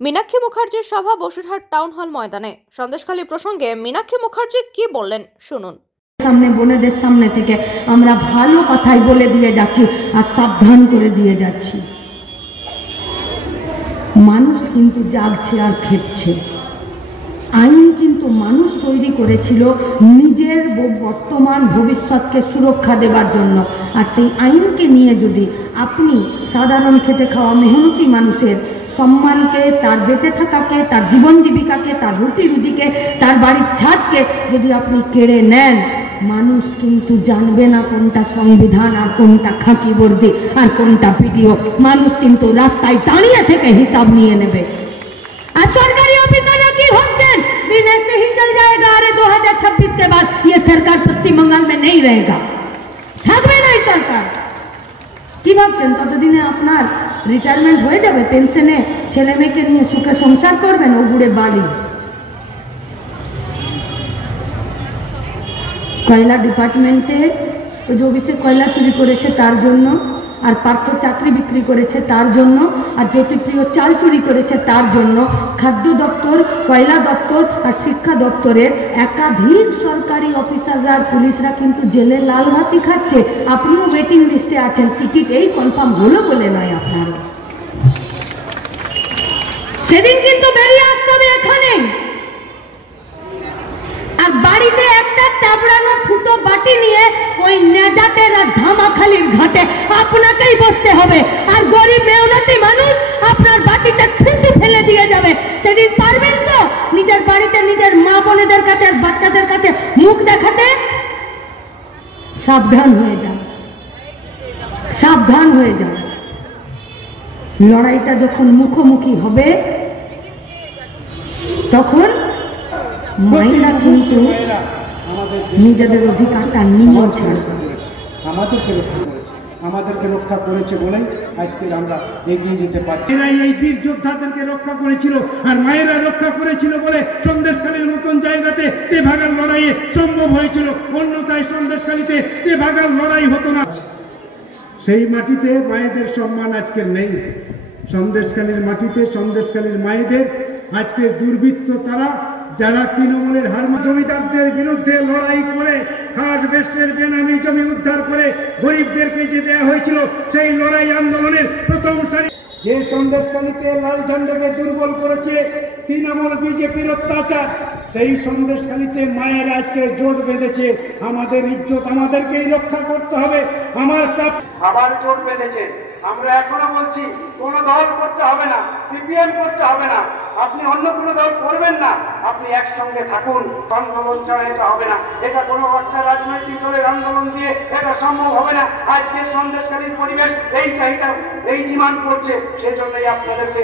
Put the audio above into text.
মীনাক্ষী মুখার্জির সভা Basirhat town hall ময়দানে। সন্দেশখালী প্রসঙ্গে মীনাক্ষী মুখার্জি কি বললেন শুনুন। সামনে বোনেদের সামনে থেকে আমরা ভালো কথাই বলে দিয়ে যাচ্ছি আর সাবধান করে দিয়ে যাচ্ছি। মানুষ কিন্তু জাগছে আর খেপছে। আইন কিন্তু মানুষ তৈরি করেছিল নিজের বর্তমান ভবিষ্যৎকে সুরক্ষা দেবার জন্য। আর সেই আইনকে নিয়ে যদি আপনি সাধারণ খেটে খাওয়া মেহনতি মানুষের সম্মানকে, তার বেঁচে থাকাকে, তার জীবন জীবিকাকে, তার রুটি রুজিকে, তার বাড়ির ছাদকে যদি আপনি কেড়ে নেন, মানুষ কিন্তু জানবে না কোনটা সংবিধান আর কোনটা খাকি বর্দি আর কোনটা ভিডিও। মানুষ কিন্তু রাস্তায় দাঁড়িয়ে থেকে হিসাব নিয়ে নেবে। আর সরকারি অফিসাররা কি ভাবছেন, दिन ऐसे ही चल जाएगा, अरे 2026 के बाद ये सरकार पश्चिम बंगाल में नहीं रहेगा, থাকবে না এই সরকার। কি ভাবছেন ততদিনে আপনার রিটায়ারমেন্ট হয়ে যাবে, পেনশনে ছেলে মেয়েকে নিয়ে সুখে সংসার করবেন ও বুড়ে বাড়ি। কয়লা ডিপার্টমেন্টে তো জবিসে কয়লা চুরি করেছে তার জন্য, আর পার্থ চাকরি বিক্রি করেছে তার জন্য, আর জ্যোতিপ্রিয় চাল চুরি করেছে তার জন্য খাদ্য দপ্তর, কয়লা দপ্তর আর শিক্ষা দপ্তরের একাধিক সরকারি অফিসাররা আর পুলিশরা কিন্তু জেলে লাল ভাতি খাচ্ছে। আপনিও ওয়েটিং লিস্টে আছেন, টিকিট এই কনফার্ম হলো বলে নয় আপনার। সেদিন কিন্তু বেরিয়ে আসতে হবে এখানে। আর বাড়িতে একটা টাবড়ানো ফুটো বাটি নিয়ে ওই নেজাতের আর ধামাখালির ঘাটে আপনাকেই বসতে হবে। আর গরিব মেহনতি মানুষ আপনার বাটিতে থুতু ফেলে দিয়ে যাবে। সেদিন পারবেন তো নিজের বাড়িতে নিজের মা বোনেদের কাছে আর বাচ্চাদের কাছে মুখ দেখাতে? সাবধান হয়ে যান, সাবধান হয়ে যান। লড়াইটা যখন মুখোমুখি হবে তখন মায়েরা কিন্তু নিজেদের অধিকারটা নিয়ে ছাড়বে। আমাদেরকে রক্ষা করেছে বলেই আজকে আমরা এগিয়ে যেতে পারছি। এই বীর যোদ্ধাদেরকে রক্ষা করেছিল আর মায়েরা রক্ষা করেছিল বলে সন্দেশখালীর মতন জায়গাতে তেভাগার লড়াইয়ে সম্ভব হয়েছিল, অন্যথায় সন্দেশখালীতে তেভাগার লড়াই হতো না। সেই মাটিতে মায়েদের সম্মান আজকে নেই। সন্দেশখালীর মাটিতে সন্দেশখালীর মায়েদের আজকে দুর্বৃত্ত তারা যারা তৃণমূলের হারমা জমিদারদের বিরুদ্ধে লড়াই করে খাস বেস্টের বেনামি জমি উদ্ধার করে গরিবদেরকে যে দেওয়া হয়েছিল, সেই লড়াই আন্দোলনের প্রথম সারি যে সন্দেশখালীতে লাল ঝান্ডাকে দুর্বল করেছে তৃণমূল বিজেপির অত্যাচার, সেই সন্দেশখালীতে মায়ের আজকে জোট বেঁধেছে। আমাদের ইজ্জত আমাদেরকেই রক্ষা করতে হবে। আমার আবার জোট বেঁধেছে। আমরা এখনো বলছি কোনো দল করতে হবে না, সিপিএম করতে হবে না, আপনি অন্য কোনো দল করবেন না, আপনি একসঙ্গে থাকুন। আন্দোলন ছাড়া এটা হবে না, এটা কোনো একটা রাজনৈতিক দলের আন্দোলন দিয়ে এটা সম্ভব হবে না। আজকের সন্দেশখালীর পরিবেশ এই চাহিদা, এই ডিমান্ড করছে, সেজন্যই আপনাদেরকে